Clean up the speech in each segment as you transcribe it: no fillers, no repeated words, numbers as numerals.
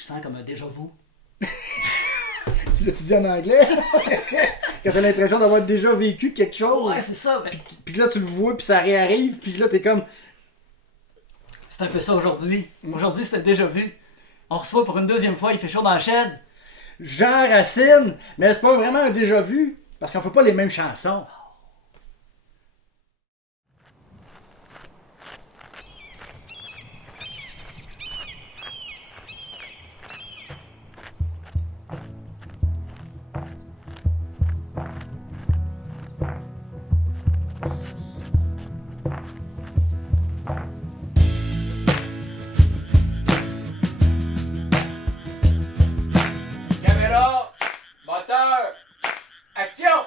Je sens comme un déjà-vu. Tu l'as dit en anglais? Quand t'as l'impression d'avoir déjà vécu quelque chose. Ouais, c'est ça. Ben, Puis là, tu le vois, puis ça réarrive, puis là, t'es comme... c'est un peu ça aujourd'hui. Aujourd'hui, c'était déjà vu. On reçoit pour une deuxième fois, il fait chaud dans la chaîne. Jean Racine! Mais c'est pas vraiment un déjà vu, parce qu'on fait pas les mêmes chansons. Caméra, moteur, action!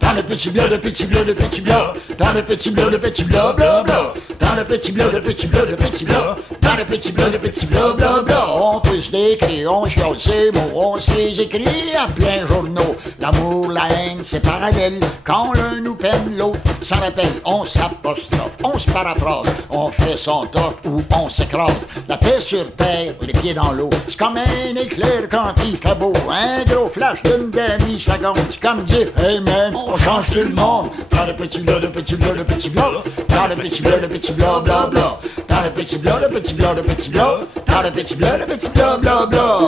Dans le petit bleu, le petit bleu, le petit bleu. Dans le petit bleu, le petit bleu, bla bla. Dans le petit bleu, le petit bleu, le petit bleu. Dans le petit bleu, le petit bleu, bla bla. On peut se décrire, on chiale ces mots, on se les écrit à plein journaux. L'amour, la haine, c'est parallèle. Quand l'un nous peine, l'autre s'en rappelle. On s'apostrophe, on se paraphrase. On fait son toffe ou on s'écrase. La paix sur terre, les pieds dans l'eau. C'est comme un éclair quand il fait beau. Un gros flash d'une demi-seconde. C'est comme dire, hey man, on change tout le monde. Dans le petit bleu, le petit bleu, le petit bleu. Dans le petit bleu, le petit bleu, bla bla. Dans le petit bleu, le petit bleu, le petit bleu. Dans le petit bleu, le petit bleu, bla bla.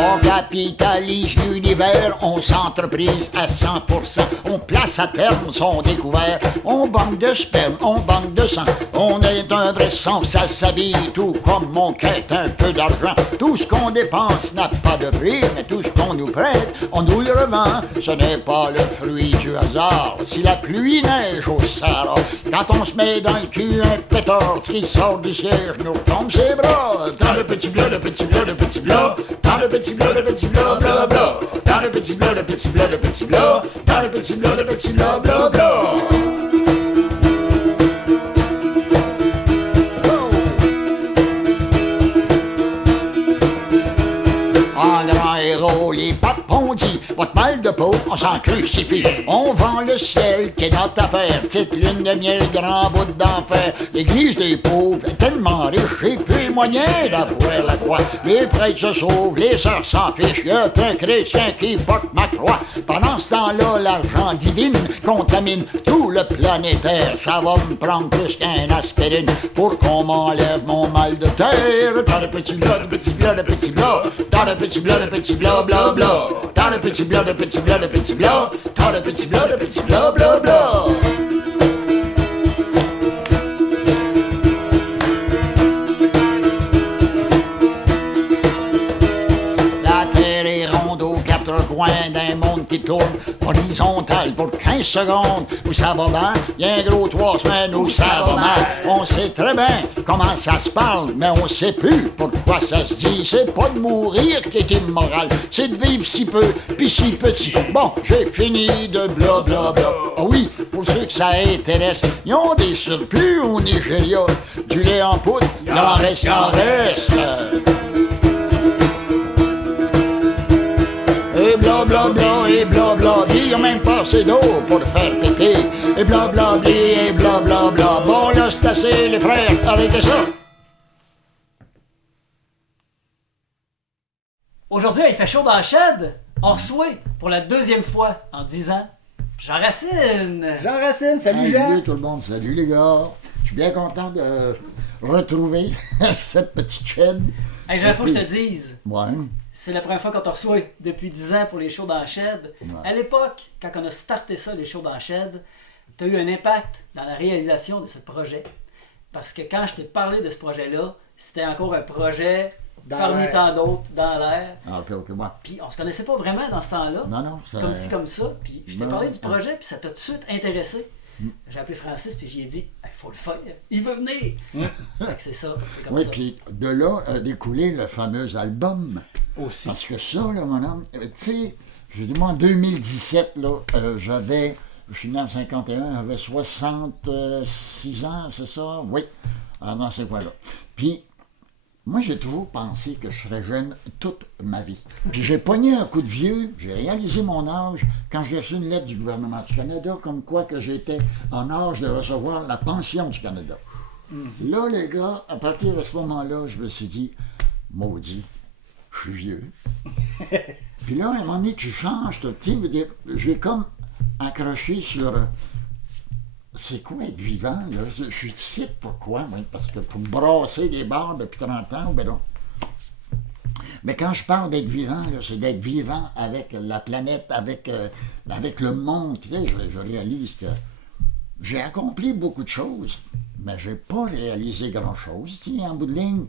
On capitalise l'univers, on s'entreprise à 100%. On place à terme son découvert. On banque de sperme, on banque de sang. On est un vrai sens à sa vie, tout comme on quête un peu d'argent. Tout ce qu'on dépense n'a pas de prix, mais tout ce qu'on nous prête, on nous le revend. Ce n'est pas le fruit du hasard. Si la pluie neige au Sahara, quand on se met dans le cul un pétard, ce qui sort du siège nous tombe ses bras. Dans le petit bleu, le petit bleu, le petit bleu. Dans le petit bleu, le petit bleu, bla bla. Dans le petit bleu, le petit bleu, le petit bleu. Dans le petit bleu, le petit bleu, bla bla. En grand héros, les papes ont dit, votre mal de peau, on s'en crucifie. On vend le ciel, qui est notre affaire. Petite lune de miel, grand bout d'enfer. L'église des pauvres est tellement riche, j'ai plus les moyens d'avoir la croix. Les prêtres se sauvent, les sœurs s'en fichent. Y'a qu'un chrétien qui porte ma croix. Pendant ce temps-là, l'argent divine contamine tout le planétaire. Ça va me prendre plus qu'un aspirine pour qu'on m'enlève mon mal de terre. Dans le petit bleu, le petit bleu, le petit bleu. Dans le petit bleu, le petit bleu, bla bla. Dans le petit bleu, le petit bleu, le petit bleu. Dans le petit bleu, le petit bleu, bla bla. La terre est ronde aux quatre coins d'un monde qui tourne horizontal pour 15 secondes où ça va bien, y a un gros 3 semaines où ça va mal. On sait très bien comment ça se parle, mais on sait plus pourquoi ça se dit. C'est pas de mourir qui est immoral, c'est de vivre si peu puis si petit. Bon, j'ai fini de blablabla. Ah oui, pour ceux que ça intéresse, ils ont des surplus au Nigeria. Du lait en poudre, il en reste, il en reste. Et blablabla, et blablabla, il y a même pas assez d'eau pour faire pipi. Et blablabla, et blablabla. Bon, là, c'est assez, les frères, arrêtez ça. Aujourd'hui, il fait chaud dans la shed. On reçoit pour la deuxième fois en 10 ans Jean Racine. Jean Racine, salut Hey, Jean! salut tout le monde, salut les gars. Je suis bien content de retrouver cette petite chaîne. Hey, Jean, faut que je te dise, Ouais. c'est la première fois qu'on te reçoit depuis 10 ans pour les shows dans la shed. Ouais. À l'époque, quand on a starté ça, les shows dans la shed, tu as eu un impact dans la réalisation de ce projet. Parce que quand je t'ai parlé de ce projet-là, c'était encore un projet Dans parmi l'air. tant d'autres dans l'air. Ah, ok, moi. Puis on se connaissait pas vraiment dans ce temps-là. Non, ça... Comme ci, comme ça. Puis je t'ai Non, parlé du non. projet, puis ça t'a tout de suite intéressé. J'ai appelé Francis, puis j'y ai dit, il faut le faire. Il veut venir. Fait que c'est ça. C'est comme Oui, ça. puis de là a découlé le fameux album. Aussi. Parce que ça, là, mon homme, tu sais, je dis moi en 2017, là, je suis né en 51, j'avais 66 ans, c'est ça? Oui. dans ces coins-là. Puis, moi, j'ai toujours pensé que je serais jeune toute ma vie. Puis j'ai pogné un coup de vieux, j'ai réalisé mon âge quand j'ai reçu une lettre du gouvernement du Canada comme quoi que j'étais en âge de recevoir la pension du Canada. Là, les gars, à partir de ce moment-là, je me suis dit, maudit, je suis vieux. Puis là, à un moment donné, tu changes, tu sais, j'ai comme accroché sur... c'est quoi être vivant, là? Je suis ici, pourquoi? Oui, parce que pour brasser des bars depuis 30 ans, ben non. Mais quand je parle d'être vivant, là, c'est d'être vivant avec la planète, avec le monde. Tu sais, je réalise que j'ai accompli beaucoup de choses, mais je n'ai pas réalisé grand-chose, tu sais, en bout de ligne.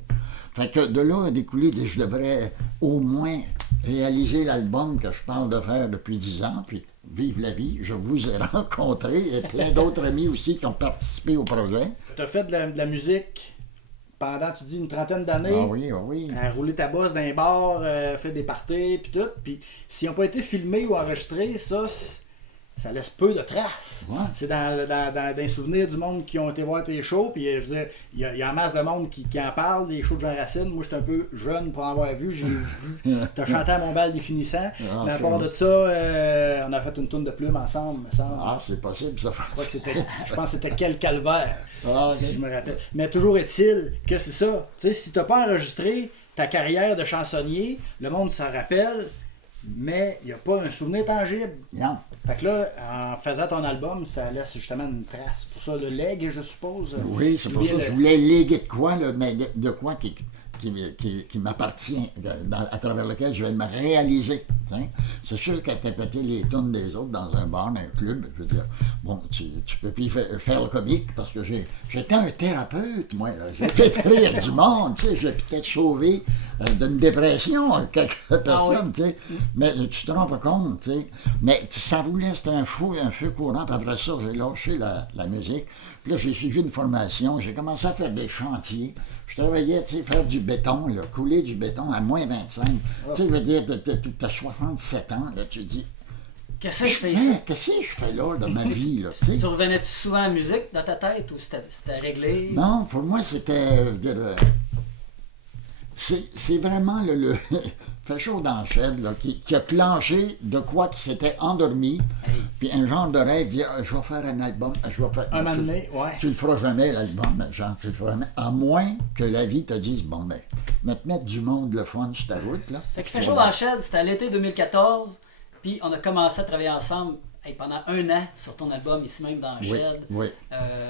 Fait que de là a découlé, je devrais au moins réaliser l'album que je parle de faire depuis 10 ans, puis vive la vie, je vous ai rencontré, et plein d'autres amis aussi qui ont participé au projet. Tu as fait de la musique pendant, tu dis, une trentaine d'années. Ah oui, ah oui. À rouler ta bosse dans les bars, fait des parties, puis tout. Puis s'ils n'ont pas été filmés ou enregistrés, ça laisse peu de traces. Ouais. C'est dans les souvenirs du monde qui ont été voir tes shows. Puis je veux dire, il y a en masse de monde qui en parle, des shows de Jean Racine. Moi, j'étais un peu jeune pour en avoir vu. J'ai vu. Tu as chanté à mon bal définissant. Ah, mais à okay. part de ça, on a fait une tourne de plumes ensemble, me semble. Ah, c'est possible, ça. Je crois que je pense que c'était Quel Calvaire, Ah, okay. si je me rappelle. Mais toujours est-il que c'est ça. Tu sais, si tu n'as pas enregistré ta carrière de chansonnier, le monde s'en rappelle, mais il n'y a pas un souvenir tangible. Non. Fait que là, en faisant ton album, ça laisse justement une trace. Pour ça, le leg, je suppose. Oui, c'est pour ça que je voulais léguer de quoi, là, mais de quoi qui m'appartient, à travers lequel je vais me réaliser. T'sais. C'est sûr qu'à répéter les tunes des autres dans un bar, dans un club, je veux dire, bon, tu peux plus faire le comique parce que j'étais un thérapeute, moi. J'ai fait rire du monde, tu sais, j'ai peut-être sauvé d'une dépression quelques personnes, tu sais. Mais tu te rends pas compte, tu sais. Mais ça roulait, c'était un feu courant, puis après ça, j'ai lâché la musique. Puis là, j'ai suivi une formation, j'ai commencé à faire des chantiers. Je travaillais, tu sais, faire du béton, là, couler du béton à moins 25. Tu sais, je veux dire, t'as 67 ans, là, tu dis... Qu'est-ce que je fais ici? Qu'est-ce que je fais là de ma vie, là, tu sais? Tu revenais-tu souvent à la musique dans ta tête ou c'était réglé? Non, pour moi, c'était... c'est vraiment le fait chaud dans le shed, là, qui a clenché de quoi qui s'était endormi. Hey. Puis un genre de rêve, dire je vais faire un album, je vais faire... Un moment donné, ouais. Tu le feras jamais, l'album, genre, tu le feras jamais. À moins que la vie te dise, bon, ben, me te mettre du monde le fun sur ta route, là. Fait que Fait chaud dans le shed, c'était à l'été 2014, puis on a commencé à travailler ensemble pendant 1 an sur ton album, ici même dans le shed. Oui.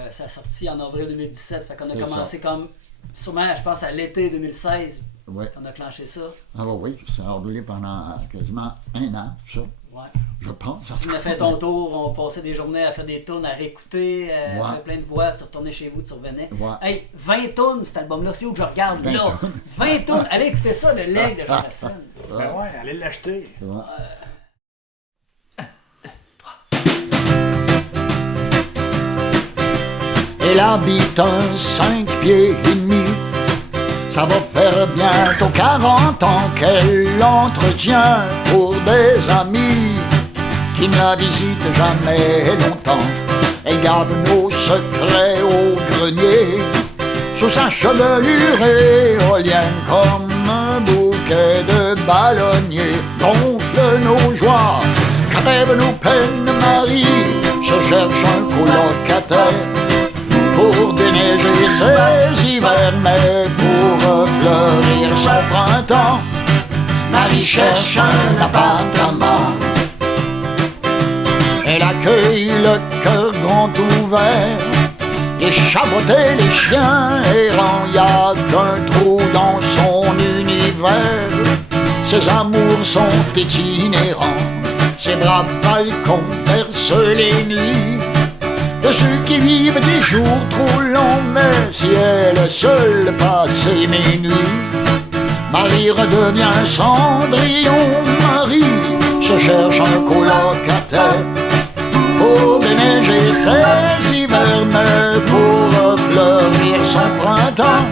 Ça a sorti en avril 2017, fait qu'on a C'est commencé ça. comme, sûrement, je pense à l'été 2016, Oui. on a clenché ça. Ah oui, ça a roulé pendant quasiment 1 an, ça. Ouais. Je pense. Tu as fait ton tour, on passait des journées à faire des tunes, à réécouter, à Ouais. faire plein de voix, tu retournais chez vous, tu revenais. Ouais. Hey, 20 tunes cet album-là, c'est où que je regarde 20 là? 20 tunes, allez écouter ça, le leg de Jean Racine. Ben ouais, allez l'acheter. Ouais. Elle habite un 5 pieds et demi. Ça va faire bientôt 40 ans qu'elle l'entretient pour des amis qui ne la visitent jamais longtemps. Elle garde nos secrets au grenier, sous sa chevelure éolienne comme un bouquet de ballonniers. Gonfle nos joies, crève nos peines, Marie se cherche un colocataire pour déneiger ses hivers, mais pour fleurir son printemps, Marie cherche un appartement. Elle accueille le cœur grand ouvert, les chabotés, les chiens errants, y a qu'un trou dans son univers. Ses amours sont itinérants, ses braves falcons percent les nuits de ceux qui vivent des jours trop longs, mais si elle seule passait mes nuits, Marie redevient Cendrillon. Marie se cherche un colocataire pour déneiger ses hivers, mais pour fleurir son printemps,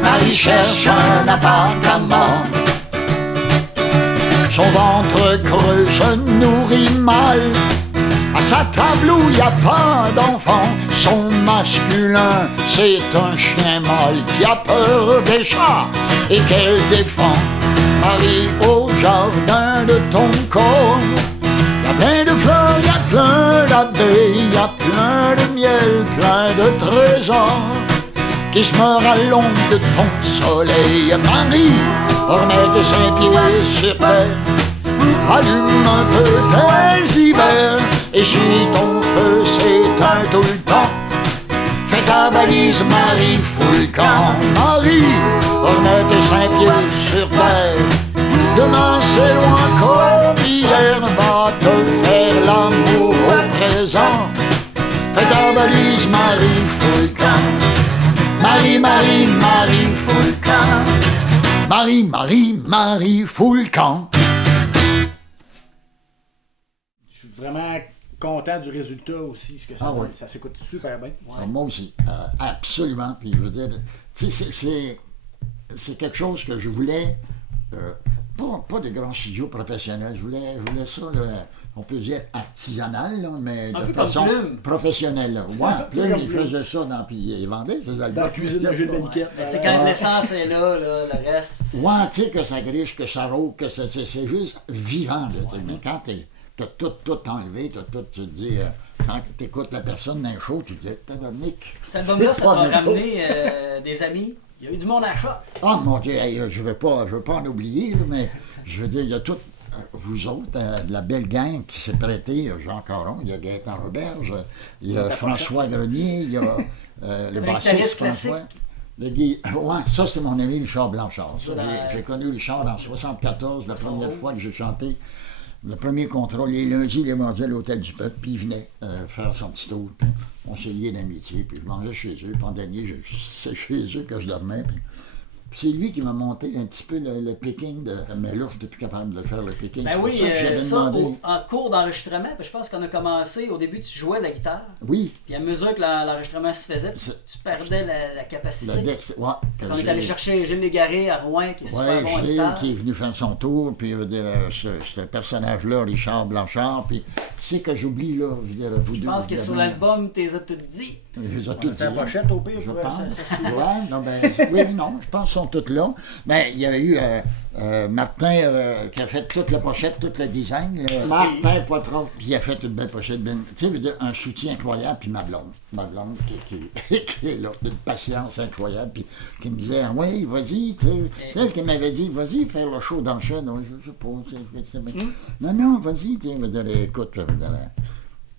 Marie cherche un appartement. Son ventre creux se nourrit mal À sa table où y a pas d'enfants, son masculin, c'est un chien mâle qui a peur des chats et qu'elle défend. Marie, au jardin de ton corps, y a plein de fleurs, y a plein d'abeilles, y a plein de miel, plein de trésors qui se meurt à l'ombre de ton soleil. Marie, remets tes 5 pieds sur terre, allume un peu tes hivers, et si ton feu s'éteint tout le temps, fais ta balise, Marie, fous le camp. Marie, remets tes 5 pieds sur terre, demain c'est loin comme hier, va te faire l'amour au présent. Fais ta balise, Marie, fous le camp. Marie, Marie, Marie, fous le camp. Marie, Marie, Marie, fous le camp. Je suis vraiment content du résultat aussi, parce que ça, oui. ça s'écoute super bien. Ouais. Moi aussi, absolument. Puis je veux dire, c'est quelque chose que je voulais, pas de grands studios professionnels, je voulais ça, là, on peut dire artisanal, là, mais un de peu comme façon Plume. professionnelle. Là. Ouais, Plume, comme il Plume. faisait ça, puis il vendait ses albums. Dans la cuisine de Gilles Beniquette. Tu sais, quand l'essence est là, le reste. Ouais, tu sais, que ça griche, que ça rôde, que c'est juste vivant. Là, tu sais. Mais quand t'as tout enlevé, tu te dis, quand t'écoutes la personne d'un show, tu te dis, tabarnak. Cet album-là, ça t'a pas ramené des amis. Il y a eu du monde à chat. Ah mon Dieu, hey, je veux pas en oublier, là, mais je veux dire, il y a tout, vous autres, de la belle gang qui s'est prêtée, il y a Jean Caron, il y a Gaëtan Roberge, il y a François Grenier, il y a le bassiste guitariste François. Ouais, ça c'est mon ami Richard Blanchard. Ça, j'ai connu Richard en 1974, la première fois que j'ai chanté. Le premier contrôle, les lundis, les mardis à l'Hôtel du Peuple, puis il venait faire son petit tour. Puis on s'est liés d'amitié, puis je mangeais chez eux. Puis en dernier, c'est chez eux que je dormais. Puis c'est lui qui m'a monté un petit peu le picking de. Mais là, je n'étais plus capable de faire le picking. Ben C'est pour oui, ça que j'avais ça, demandé. en cours d'enregistrement, je pense qu'on a commencé, au début, tu jouais de la guitare. Oui, Puis à mesure que l'enregistrement se faisait, C'est- tu perdais la capacité. le Dex. Ouais, que On est j'ai- allé chercher Gilles Légaré à Rouen, qui est super Ouais, bon à Gilles guitare. qui est venu faire son tour, puis je veux dire, ce personnage-là, Richard Blanchard, puis c'est que j'oublie, là, je veux dire, vous deux. Je pense que sur évidemment. l'album, t'es as tout dit. Je les ai toutes C'est la dit. pochette au pire, Je pour pense. ça. Ouais, non, ben, oui, non, je pense qu'ils sont toutes là. Mais il y a eu Martin qui a fait toute la pochette, tout le design. Là. Martin Poitron. Puis il a fait une belle pochette. Tu sais, je veux dire, un soutien incroyable. Puis ma blonde qui est là, d'une patience incroyable. Puis qui me disait, oui, vas-y. Tu sais, c'est elle qui m'avait dit, vas-y, faire le show dans le chêne. Je sais pas. C'est bien. Non, vas-y. Tu sais, je veux dire, écoute, je veux dire,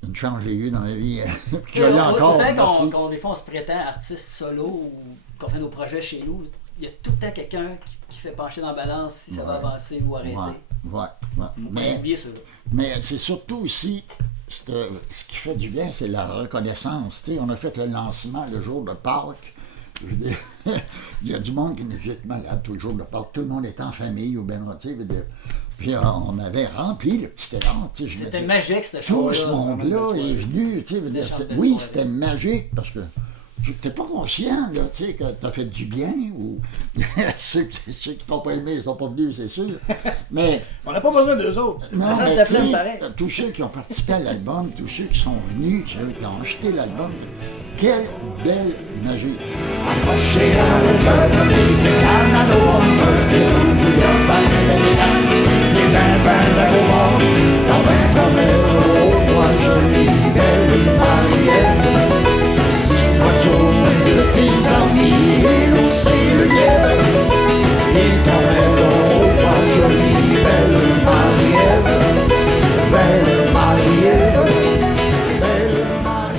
une chance j'ai eu dans ma vie. Puis je l'ai encore. Autant Merci. qu'on des fois on se prétend artiste solo ou qu'on fait nos projets chez nous, il y a tout le temps quelqu'un qui fait pencher dans la balance si ça va avancer ou arrêter. Ouais. Faut pas oublier ça. Mais c'est surtout aussi, ce qui fait du bien, c'est la reconnaissance. Tu sais, on a fait le lancement le jour de Pâques. Je veux dire, il y a du monde qui nous dit malade tout le jour de Pâques. Tout le monde est en famille ou bien, tu sais, je veux dire. Puis on avait rempli le petit élan. Tu sais, je me C'était dis, magique, cette tout chose-là. ce monde-là est venu. Tu sais, je veux dire, Méchante belle oui, soirée. c'était magique parce que tu n'es pas conscient là, tu sais, que tu as fait du bien ou ceux qui t'ont pas aimé, ils sont pas venus, c'est sûr. Mais On n'a pas besoin d'eux autres. non, Ça mais te tu plaît sais, pareil. tous ceux qui ont participé à l'album, tous ceux qui sont venus, ceux qui ont acheté l'album, quelle belle magie.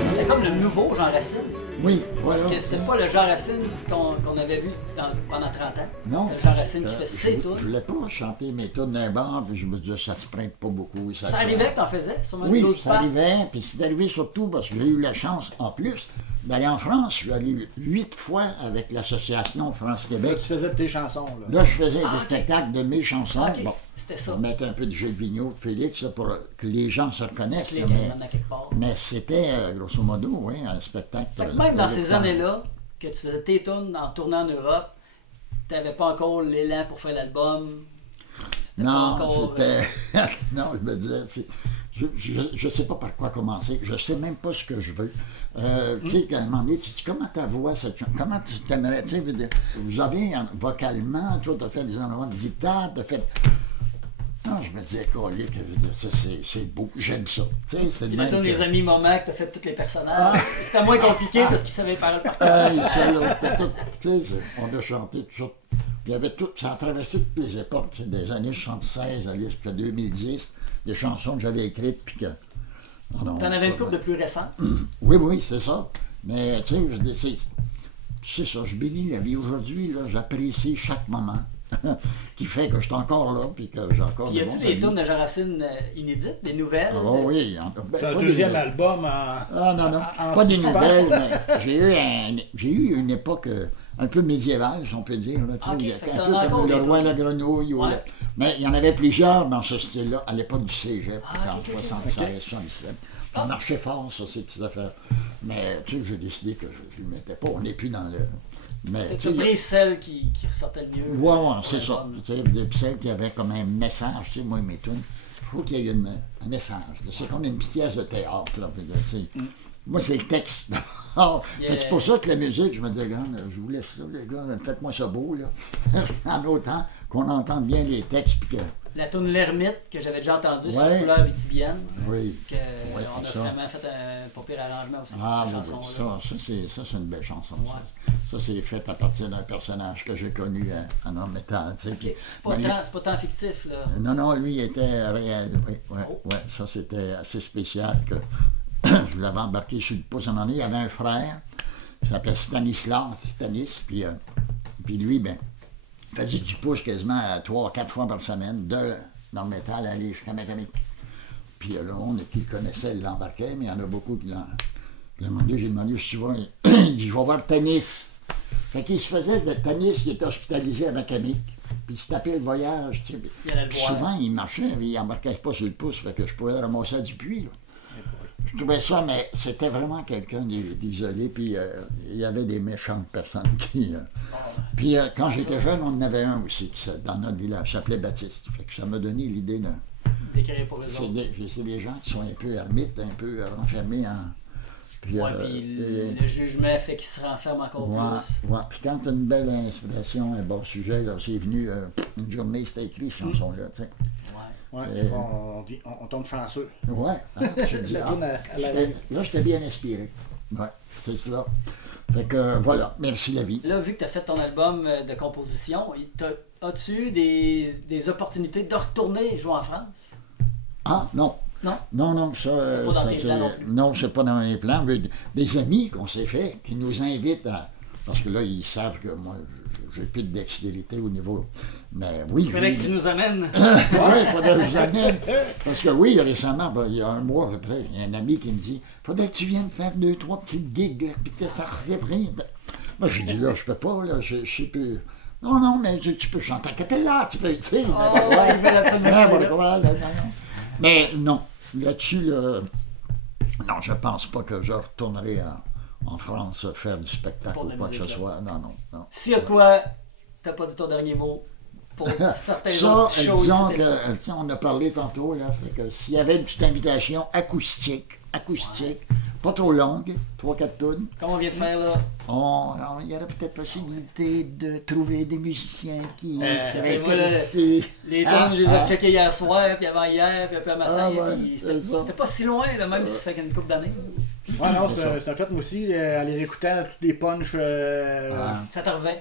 C'était comme le nouveau Jean Racine. Oui, voilà. Parce que c'était pas le Jean Racine qu'on avait vu pendant 30 ans. Non. C'était le Jean Racine qui fait ses Je tunes. voulais pas chanter mes tunes d'un bar, puis je me disais, ça se prête pas beaucoup. Ça arrivait que t'en faisais, sûrement Oui, l'autre ça part. arrivait, puis c'est arrivé surtout parce que j'ai eu la chance, en plus, d'aller en France. Je suis allé 8 fois avec l'association Là, France-Québec. tu faisais de tes chansons. Là. Là, je faisais des ok. spectacles de mes chansons. Ok, Bon, c'était ça. on mettait un peu de Gilles Vigneault, de Félix, là, pour que les gens se reconnaissent. Les là, dans quelque part. mais c'était, grosso modo, oui, un spectacle. Fait que même dans ces d'Alexandre. années-là, que tu faisais tes tunes en tournant en Europe, t'avais pas encore l'élan pour faire l'album. C'était pas Non, encore. c'était. Non, je me disais, je sais pas par quoi commencer. Je sais même pas ce que je veux. Tu sais, à un moment donné, tu te dis, comment ta voix, comment tu t'aimerais, tu sais, vous avez vocalement, toi, tu as fait des endroits de guitare, tu as fait... Non, je me disais, ça, c'est beau, j'aime ça. Tu sais, c'est Il a donné les amis moments que tu as fait tous les personnages. C'était moins compliqué parce qu'il savait parler par cœur. Tu sais, on a chanté tout ça. Il y avait tout, ça a traversé toutes les époques, des années 76 jusqu'à 2010, des chansons que j'avais écrites, puis que... T'en avais une couple de plus récentes? Oui, c'est ça. Mais, tu sais, c'est ça, je bénis la vie. Aujourd'hui, là, j'apprécie chaque moment qui fait que je suis encore là, puis que j'ai encore... Puis y a-tu des tunes de Jean Racine inédites, des nouvelles? Oh oui. C'est un deuxième album en... non. Pas des nouvelles, mais j'ai eu une époque un peu médiévale, si on peut dire. Là, un peu comme Le Roi et la Grenouille. Ouais. Mais il y en avait plusieurs dans ce style-là, à l'époque du cégep, en 76, 77. Ça marchait fort, ça, ces petites affaires. Mais tu sais, j'ai décidé que je ne le mettais pas. On n'est plus dans le... Tu as pris celle qui ressortait le mieux. Oui, c'est ça. Tu sais, celle qui avait comme un message, tu sais, moi, mes tunes, il faut qu'il y ait un message. C'est comme une pièce de théâtre, là. Moi, c'est le texte. C'est pour ça que la musique, je me dis, regarde, je vous laisse ça, les gars, faites-moi ça beau, là. En autant qu'on entende bien les textes, puis que... La tune L'Ermite, que j'avais déjà entendue sur Couleur Vitibienne. Oui. On a vraiment fait un pas pire arrangement aussi pour cette chanson-là. Ça, c'est une belle chanson. Ouais. Ça, c'est fait à partir d'un personnage que j'ai connu en homme métal. Okay. C'est pas tant fictif, là. Non, lui, il était réel. Oui, ça, c'était assez spécial que je l'avais embarqué sur le pouce. À un moment donné, il y avait un frère, il s'appelait Stanis, puis lui, ben, il faisait du pouce quasiment 3-4 fois par semaine, dans le métal, aller jusqu'à mécanique. Puis là, on qui le connaissait, il l'embarquait, mais il y en a beaucoup qui l'ont. Puis à un moment donné, j'ai demandé si tu vas. Il dit, je vais voir Tanis. Fait qu'il se faisait de Tanis, il était hospitalisé à mécanique. Puis il se tapait le voyage. Tu sais. Puis souvent, il marchait, il n'embarquait pas sur le pouce, fait que je pouvais le ramasser du puits. Là. Je trouvais ça, mais c'était vraiment quelqu'un d'isolé, puis il y avait des méchantes personnes qui... Puis quand j'étais jeune, on en avait un aussi, dans notre village, s'appelait Baptiste. Fait que ça m'a donné l'idée de... D'écrire pour eux autres. C'est des gens qui sont un peu ermites, un peu renfermés en... Puis, le jugement fait qu'ils se renferment encore plus. Ouais. Puis quand tu as une belle inspiration, un bon sujet, là, c'est venu, une journée, c'était écrit, cette chanson-là, tu sais. Ouais, on tombe chanceux. Ouais, je dis, là, j'étais bien inspiré. Ouais, c'est cela. Fait que voilà, merci la vie. Là, vu que tu as fait ton album de composition, as-tu eu des opportunités de retourner jouer en France? Ah, non. Non, ça. C'était pas dans tes plans non plus. Non, c'est pas dans mes plans. Mais des amis qu'on s'est fait, qui nous invitent à. Parce que là, ils savent que moi, j'ai plus de dextérité au niveau. Mais oui. Il faudrait que tu nous amènes. Oui, il faudrait que je vous amène. Parce que oui, récemment, il y a un mois à peu près, il y a un ami qui me dit faudrait que tu viennes faire 2-3 petites gigs, là, puis ça reviendrait. Moi, j'ai dit là, je peux pas, là, je sais plus. Non, mais tu peux chanter à cappella, tu peux, tu sais. Il veut absolument Mais non, là-dessus, là, non, je pense pas que je retournerai en France faire du spectacle ou quoi que ce soit. Non. S'il y a de quoi, t'as pas dit ton dernier mot pour certains autres shows. Disons que, on a parlé tantôt, là, fait que s'il y avait une petite invitation acoustique, pas trop longue, 3-4 tonnes. Comme on vient de faire là. Il y aurait peut-être possibilité de trouver des musiciens qui seraient moi, intéressés. Les tonnes, je les ai checkés hier soir, puis avant-hier, puis après matin. C'était pas si loin, là, même si ça fait une couple d'années. Ouais, non, c'est un fait, moi aussi, en les écoutant, tous les punchs. Ça te revient.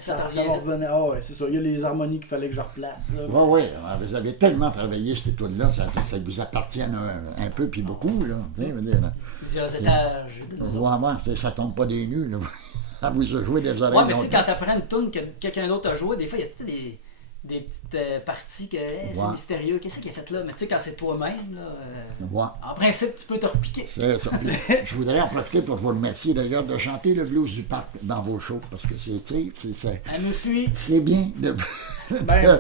Ah ouais, c'est ça. Il y a les harmonies qu'il fallait que je replace. Oui, vous avez tellement travaillé cette étoile-là, ça vous appartient un peu, puis beaucoup, là. Plusieurs étages. Ça tombe pas des nues, là. Ça vous a joué des oreilles. Ouais, mais tu sais, quand tu apprends une toune que quelqu'un d'autre a joué, des fois, il y a peut-être des petites parties que c'est mystérieux. Qu'est-ce qu'il a fait là? Mais tu sais, quand c'est toi-même, là, en principe, tu peux te repiquer. C'est ça. Je voudrais en profiter pour vous remercier d'ailleurs de chanter le blues du parc dans vos shows, parce que Elle nous suit. C'est bien. Ben,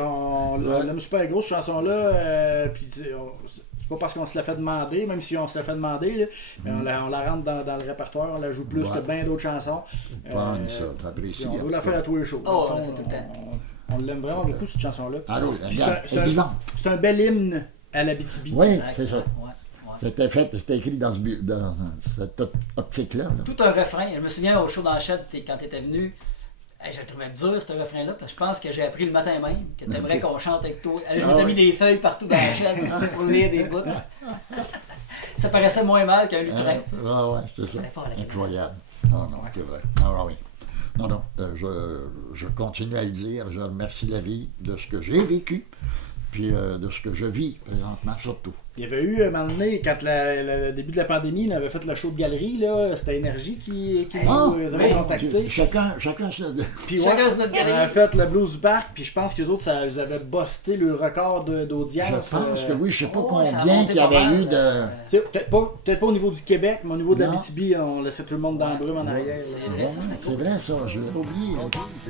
on l'aime super gros, cette chanson-là. Puis c'est pas parce qu'on se l'a fait demander, même si on se l'a fait demander, là, mais on la rentre dans le répertoire, on la joue plus que bien d'autres chansons. Ça, j'apprécie. On doit la faire à tous les shows. On l'a fait tout le temps. On l'aime vraiment beaucoup, cette chanson-là. C'est un bel hymne à l'Abitibi. Oui, c'est ça. Ouais. C'était écrit dans cette optique-là. Là. Tout un refrain. Je me souviens au show d'Enchette, quand tu étais venu, je le trouvais dur, ce refrain-là, parce que je pense que j'ai appris le matin même que tu aimerais qu'on chante avec toi. Je m'étais mis des feuilles partout dans Enchette pour lire des bouts. Ça paraissait moins mal qu'un lutrin. Ouais, c'est ça. Incroyable. Non, c'est vrai. Ah oui. Non, je continue à le dire. Je remercie la vie de ce que j'ai vécu, puis de ce que je vis présentement, surtout. Il y avait eu, un moment donné, quand le début de la pandémie, on avait fait le show de galerie, là, c'était Énergie qui nous avait contactés. Chacun puis ouais, on avait fait le Blues du Parc, puis je pense que les autres, ça vous avait busté le record d'audience. Je pense que oui, je sais pas combien qu'il y avait eu de... Peut-être pas au niveau du Québec, mais au niveau de l'Abitibi, on laissait tout le monde dans le brume en arrière. C'est vrai, ça, je l'ai oublié.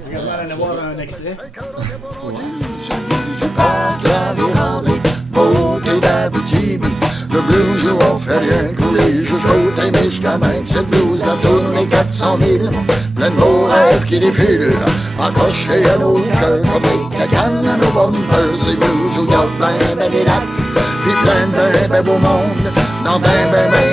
Regardez, on allait voir un extrait. Le blues, je m'en fais rien couler jusqu'au Témiscamingue. C'est le blues, la tourne des 400 000. Plein de beaux rêves qui défilent, accrochés à nos cœurs comme des cacanes à nos bumpers. C'est blues où y'a ben des lacs, puis plein de ben beau monde. Dans ben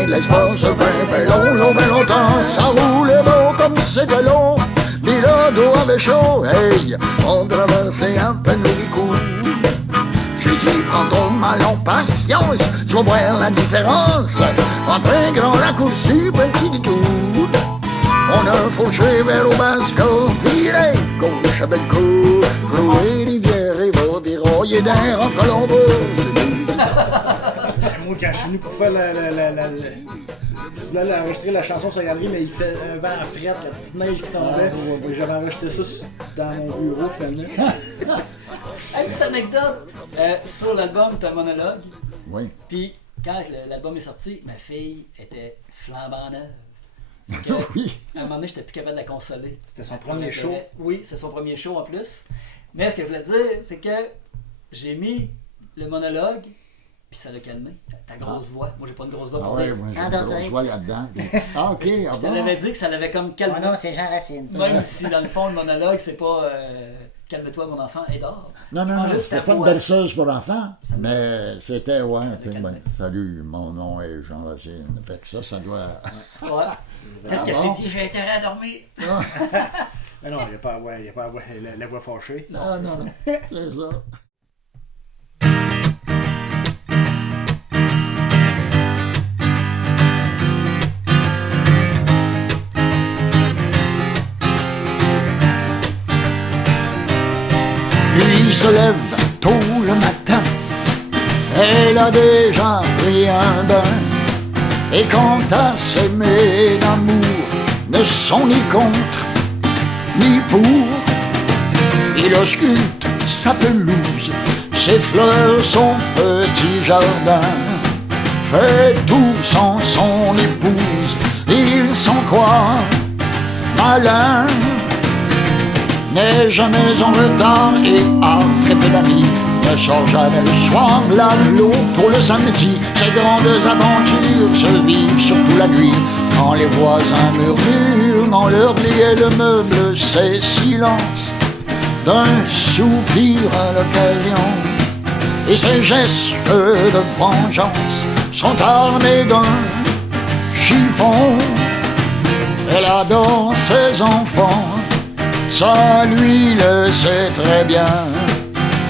l'espace ben long, ben longtemps. Ça roule beau comme c'était long. Puis là, dos avait chaud, hey, on traversait à peine les coups. J'ai dit, prends ton mal en patience, tu vas voir la différence entre un grand raccourci et petit détour. On a fauché vers Aubasco, viré, gauche à Bellecour, Floué, Rivière et Vaudéroyer d'air en Colombo. Moi, quand je suis venu pour faire je voulais enregistrer la chanson sur la galerie, mais il fait un vent à frette, la petite neige qui tombait. J'avais enregistré ça dans mon bureau, finalement. Hey, petite anecdote, sur l'album, tu as un monologue. Oui. Puis, quand l'album est sorti, ma fille était flambant neuve. Oui. À un moment donné, j'étais plus capable de la consoler. C'était son premier show. Oui, c'est son premier show en plus. Mais ce que je voulais dire, c'est que j'ai mis le monologue, puis ça l'a calmé. Ta grosse voix. Moi, j'ai pas une grosse voix pour dire. Moi, j'ai une grosse voix là-dedans. Ah, ok. Je te l'avais dit que ça l'avait comme calmé. Non, c'est Jean Racine. Même si, dans le fond, le monologue, c'est pas calme-toi, mon enfant, et dors. Non, c'était pas une berceuse pour enfants, mais c'était, salut, mon nom est Jean Racine. Fait que ça doit... Ouais. Peut-être qu'elle s'est dit, j'ai intérêt à dormir. Mais non, il n'y a pas la voix fâchée. Non, c'est ça. Lui se lève tôt le matin, elle a déjà pris un bain. Et quant à s'aimer d'amour, ne sont ni contre, ni pour. Il ausculte sa pelouse, ses fleurs, son petit jardin. Fait tout sans son épouse, il s'en croit malin. N'est jamais en retard et a très peu d'amis. Ne sort jamais le soir, l'eau pour le samedi. Ces grandes aventures se vivent surtout la nuit. Quand les voisins murmurent dans leur lit et le meuble, c'est silence d'un soupir à l'occasion. Et ces gestes de vengeance sont armés d'un chiffon. Elle adore ses enfants, ça lui le sait très bien.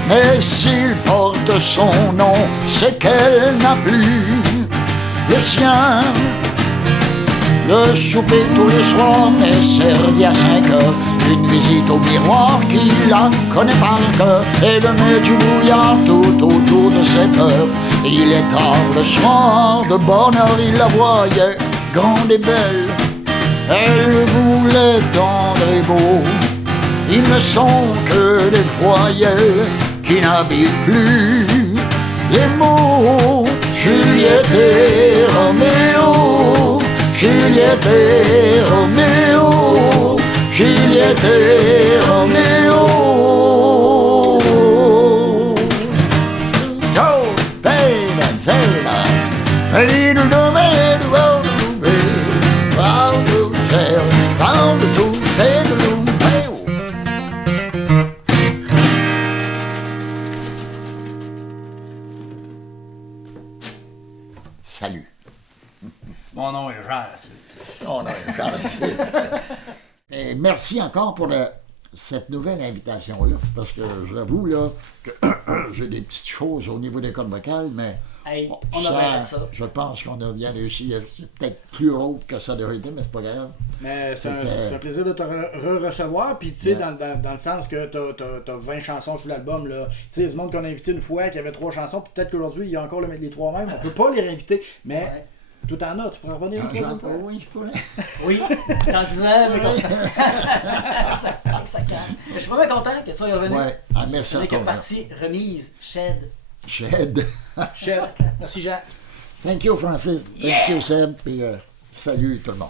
Mais s'il porte son nom, c'est qu'elle n'a plus le sien. Le souper tous les soirs est servi à 5 heures. Une visite au miroir qui la connaît par cœur. Et le met du brouillard tout autour de 7 heures. Il est tard le soir, de bonne heure il la voyait, grande et belle. Elle voulait tendre et beau. Ils ne sont que des voyelles qui n'habitent plus les mots. Juliette et Roméo, Juliette et Roméo, Juliette et Roméo. Go, baby, say that. Hey, do do me, do do me. Found to say, found to say, do do me. Salut. merci encore pour cette nouvelle invitation-là. Parce que j'avoue là, que j'ai des petites choses au niveau des cordes vocales, mais Hey, bon, on a bien fait ça. je pense qu'on a bien réussi. C'est peut-être plus rauque que ça devrait être, mais c'est pas grave. Mais c'est un plaisir de te recevoir. Puis, tu sais, dans le sens que t'as 20 chansons sur l'album. Tu sais, il y a du monde qu'on a invité une fois qui avait 3 chansons. Peut-être qu'aujourd'hui, il y a encore les 3 mêmes. On peut pas les réinviter. Mais tout en a. Tu pourrais revenir une troisième fois. Oui, je pourrais. Oui, dans 10 ans, mais ça calme. Je suis vraiment content que tu sois revenu. Ouais. Ah, merci Avec encore. une partie remise, shed. Shed. Chef. Merci, Jean. Thank you, Francis. Thank you, Seb. Puis salut tout le monde.